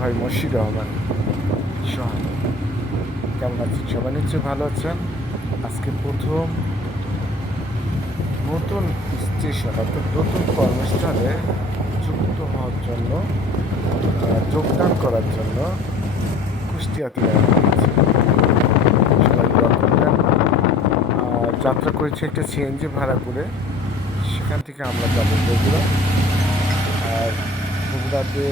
ভাই মশির রহমান সোহান। কেমন আছেন সবাই? নিশ্চয়ই ভালো আছেন। আজকে প্রথম নতুন স্টেশন অর্থাৎ নতুন কর্মস্থলে যুক্ত হওয়ার জন্য যোগদান করার জন্য কুষ্টিয়াতে যাওয়া হয়েছে। সবাই দোয়া করবেন। যাত্রা করেছে একটা সিএনজি ভাড়া করে। সেখান থেকে আমরা যাবো বগুড়া। আর বগুড়াতে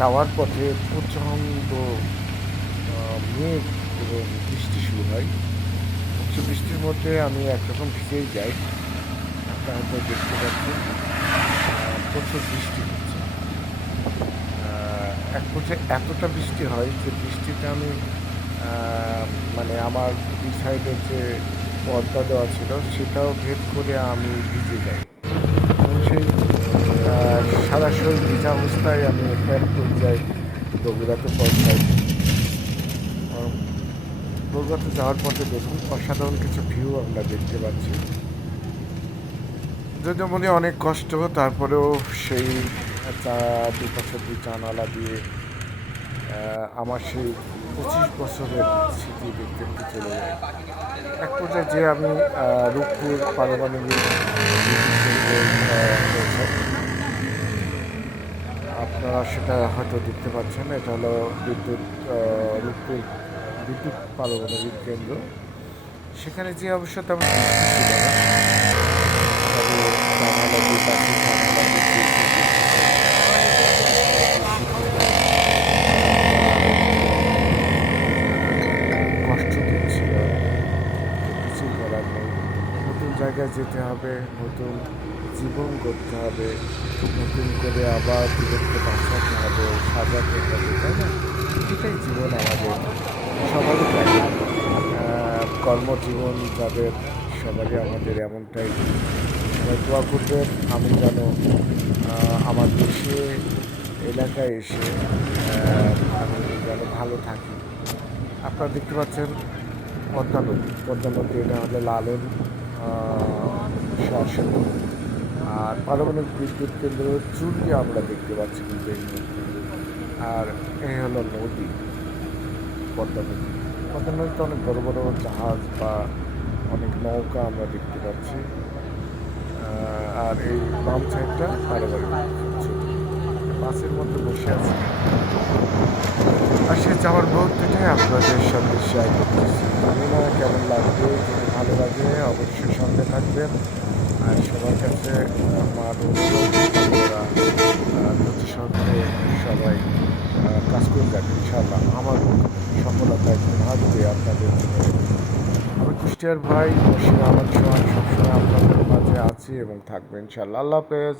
যাওয়ার পথে প্রচণ্ড মেঘ এবং বৃষ্টি শুরু হয়। সে বৃষ্টির মধ্যে আমি একরকম ভিজেই যাই। আপনারা হয়তো দেখতে পাচ্ছেন প্রচুর বৃষ্টি হচ্ছে। এক পর্যায়ে এতটা বৃষ্টি হয় যে বৃষ্টিতে আমি মানে আমার দুই সাইডে যে পর্দা দেওয়া ছিল সেটাও ভেদ করে আমি ভিজে যাই এবং সেই সারা শরীর ভিজা অবস্থায় আমি এক পর্যায়ে বগুড়াতে পৌঁছাই। বগুড়াতে যাওয়ার পথে দেখুন অসাধারণ কিছু ভিউ আমরা দেখতে পাচ্ছি। যদিও মনে অনেক কষ্ট, তারপরেও সেই দুপাশের দুই জানালা দিয়ে আমার সেই 25 বছরের স্মৃতি দেখতে দেখতে চলে যায়। এক পর্যায়ে যে আমি রূপপুর পারমাণবিক আপনারা সেটা হয়তো দেখতে পাচ্ছেন। এটা হলো রূপপুর বিদ্যুৎ পারমাণবিক কেন্দ্র। সেখানে যে অবশ্য তেমন বৃষ্টি ছিল না, তবে জানালা দুই পাশে জানালা দিয়ে কষ্ট দিচ্ছিল। কিছুই করার নেই। নতুন জায়গায় যেতে হবে, নতুন জীবন করতে হবে, নতুন করে আবার জীবনকে বাঁচাতে হবে, সাজাতে হবে, তাই না? এটাই জীবন আমাদের সবারই তাই। কর্মজীবন যাদের সবারই আমাদের এমনটাই। সবাই দোয়া করবেন আমি যেন আমার দেশে এলাকায় এসে আমি যেন ভালো থাকি। আপনারা দেখতে পাচ্ছেন পদ্মা নদী এটা হলো লালন সেতু। আর পারমাণবিক বিদ্যুৎ কেন্দ্র চুল্লি আমরা দেখতে পাচ্ছি কিন্তু এই মুহূর্তে। আর এই হলো নদী, পদ্মা নদীতে অনেক বড় বড় জাহাজ বা অনেক নৌকা আমরা দেখতে পাচ্ছি। আর এই বাম সাইডটা পারিবারিক বাসের মধ্যে বসে আছে। আর সে যাওয়ার মুহূর্তটাই আপনাদের সাথে শেয়ার করতেছি। জানি না কেমন লাগবে, যদি ভালো লাগে অবশ্যই সঙ্গে থাকবেন। আর সবার কাছে আমার অনুরোধ ধৈর্য সহকারে সবাই কাজ করে যাবে। ইনশাআল্লাহ আমার সফলতা একদিন আসবে আপনাদের জন্য। আমি কুষ্টিয়ার ভাই মশির আহমদ সোহান সবসময় আপনাদের মাঝে আছি এবং থাকবে ইনশাআল্লাহ। আল্লাহ হাফেজ।